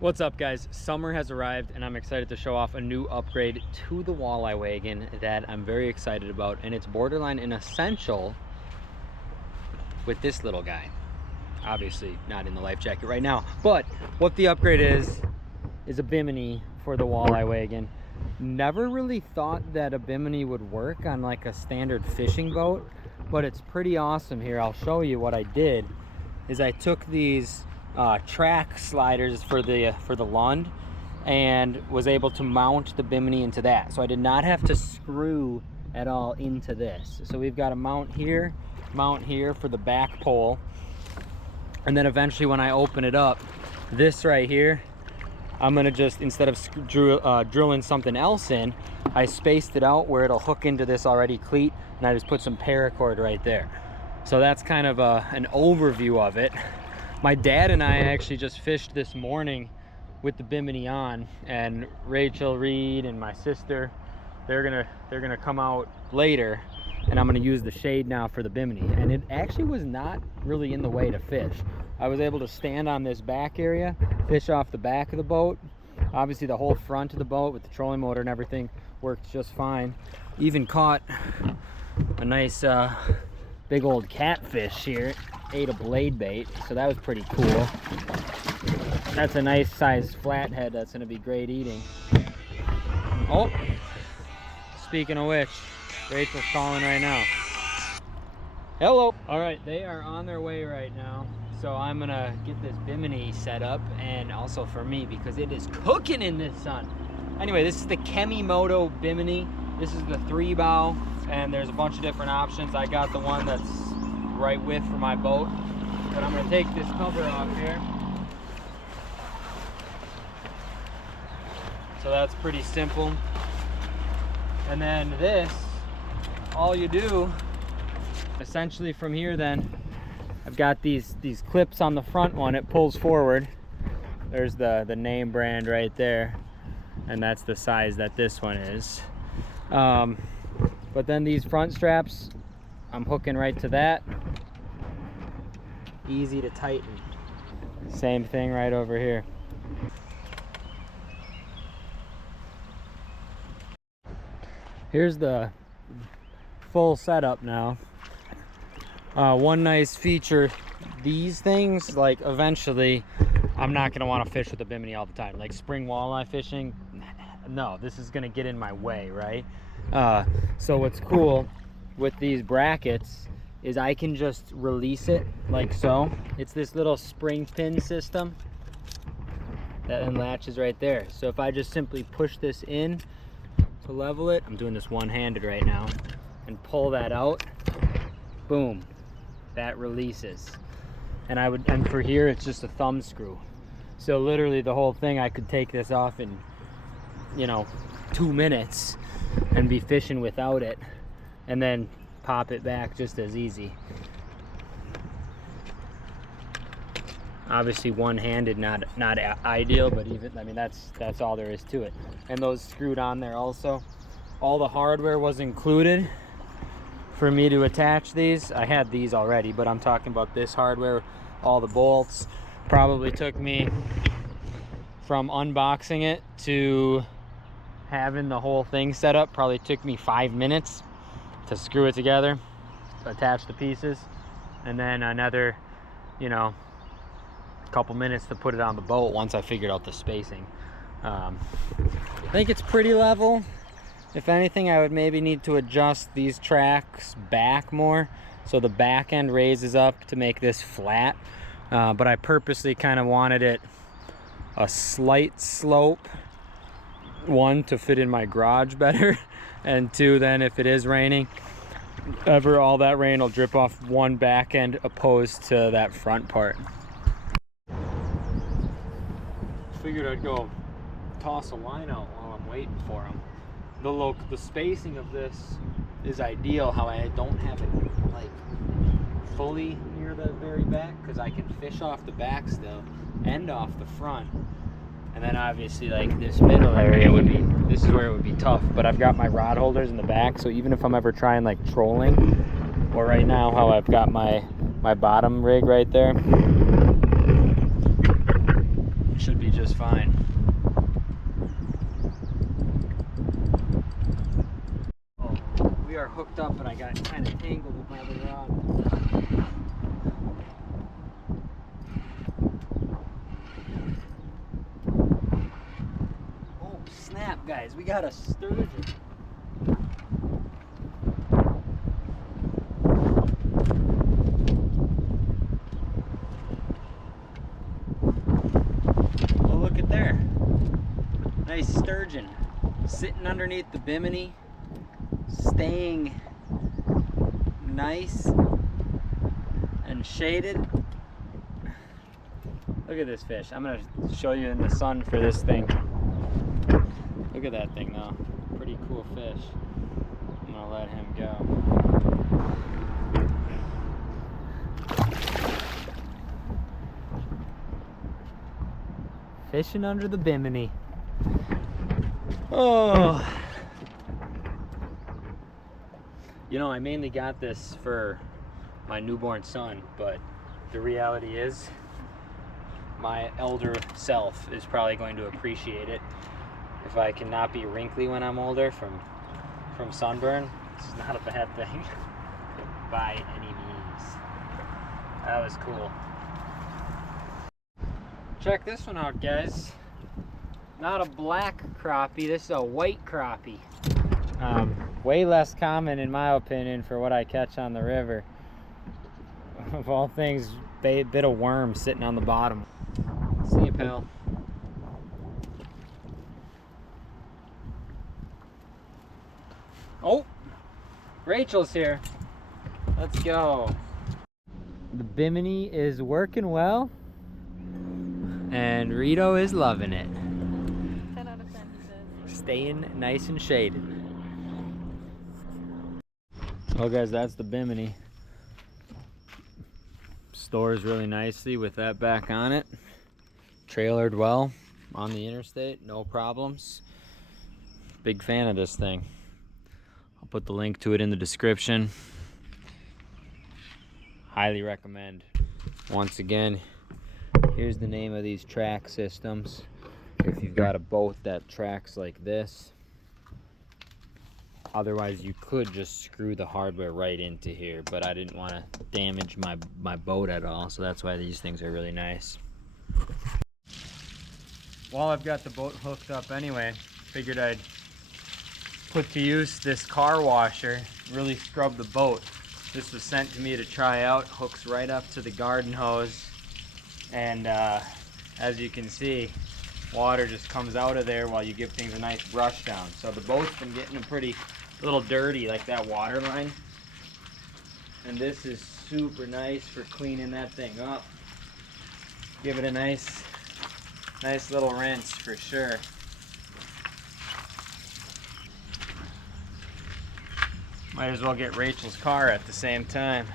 What's up, guys? Summer has arrived and I'm excited to show off a new upgrade to the Walleye wagon that I'm very excited about, and it's borderline an essential with this little guy. Obviously not in the life jacket right now, but what the upgrade is a Bimini for the Walleye wagon. Never really thought that a Bimini would work on like a standard fishing boat, but it's pretty awesome. Here, I'll show you what I did. Is I took these track sliders for the Lund and was able to mount the Bimini into that, so I did not have to screw at all into this. So we've got a mount here for the back pole, and then eventually when I open it up, this right here, I'm gonna just, instead of drilling something else in, I spaced it out where it'll hook into this already cleat, and I just put some paracord right there. So that's kind of an overview of it. My dad and I actually just fished this morning with the Bimini on, and Rachel, Reed, and my sister, they're gonna come out later, and I'm gonna use the shade now for the Bimini. And it actually was not really in the way to fish. I was able to stand on this back area, fish off the back of the boat. Obviously the whole front of the boat with the trolling motor and everything worked just fine. Even caught a nice big old catfish here. Ate a blade bait, so that was pretty cool. That's a nice sized flathead that's going to be great eating. Oh, speaking of which, Rachel's calling right now. Hello. All right, they are on their way right now, so I'm gonna get this Bimini set up, and also for me because it is cooking in this sun. Anyway, this is the KEMIMOTO Bimini. This is the 3-bow, and there's a bunch of different options. I got the one that's right width for my boat, but I'm gonna take this cover off here. So that's pretty simple. And then this, all you do essentially from here, then I've got these clips on the front one. It pulls forward. There's the name brand right there, and that's the size that this one is. But then these front straps, I'm hooking right to that. Easy to tighten. Same thing right over here. Here's the full setup now. One nice feature, these things, like eventually I'm not gonna want to fish with the Bimini all the time. Like spring walleye fishing, no, this is gonna get in my way, right? So what's cool with these brackets is I can just release it like so. It's this little spring pin system that then latches right there. So if I just simply push this in to level it, I'm doing this one-handed right now, and pull that out, boom, that releases. And for here it's just a thumb screw. So literally the whole thing, I could take this off in, 2 minutes and be fishing without it, and then pop it back just as easy. Obviously one-handed, not ideal, but even, I mean, that's all there is to it. And those screwed on there also. All the hardware was included for me to attach these. I had these already, but I'm talking about this hardware. All the bolts. Probably took me from unboxing it to having the whole thing set up, probably took me 5 minutes to screw it together, attach the pieces, and then another, couple minutes to put it on the boat once I figured out the spacing. I think it's pretty level. If anything, I would maybe need to adjust these tracks back more, so the back end raises up to make this flat. But I purposely kind of wanted it a slight slope, one, to fit in my garage better, and two, then if it is raining, all that rain will drip off one back end opposed to that front part. Figured I'd go toss a line out while I'm waiting for them. The spacing of this is ideal, how I don't have it like fully near the very back, because I can fish off the back still and off the front. And then obviously like this middle area this is where it would be tough, but I've got my rod holders in the back, so even if I'm ever trying like trolling, or right now how I've got my bottom rig right there, should be just fine. Oh, we are hooked up, and I got kind of tangled with my other rod. Oh snap, guys, we got a sturgeon. There, nice sturgeon sitting underneath the Bimini, staying nice and shaded. Look at this fish. I'm gonna show you in the sun for this thing. Look at that thing though, pretty cool fish. I'm gonna let him go. Fishing under the Bimini. Oh! You know, I mainly got this for my newborn son, but the reality is my elder self is probably going to appreciate it. If I cannot be wrinkly when I'm older from sunburn, this is not a bad thing by any means. That was cool. Check this one out, guys. Not a black crappie, this is a white crappie. Way less common in my opinion for what I catch on the river. Of all things, bit of worm sitting on the bottom. See you, pal. Oh, Rachel's here. Let's go. The Bimini is working well. And Rito is loving it. 10 out of 10, he says. Staying nice and shaded. Well guys, that's the Bimini. Stores really nicely with that back on it. Trailered well on the interstate, no problems. Big fan of this thing. I'll put the link to it in the description. Highly recommend. Once again, here's the name of these track systems. If you've got a boat that tracks like this, otherwise you could just screw the hardware right into here, but I didn't want to damage my boat at all, so that's why these things are really nice. While I've got the boat hooked up anyway, figured I'd put to use this car washer, really scrub the boat. This was sent to me to try out, hooks right up to the garden hose. And as you can see, water just comes out of there while you give things a nice brush down. So the boat's been getting a pretty little dirty, like that water line. And this is super nice for cleaning that thing up. Give it a nice little rinse for sure. Might as well get Rachel's car at the same time.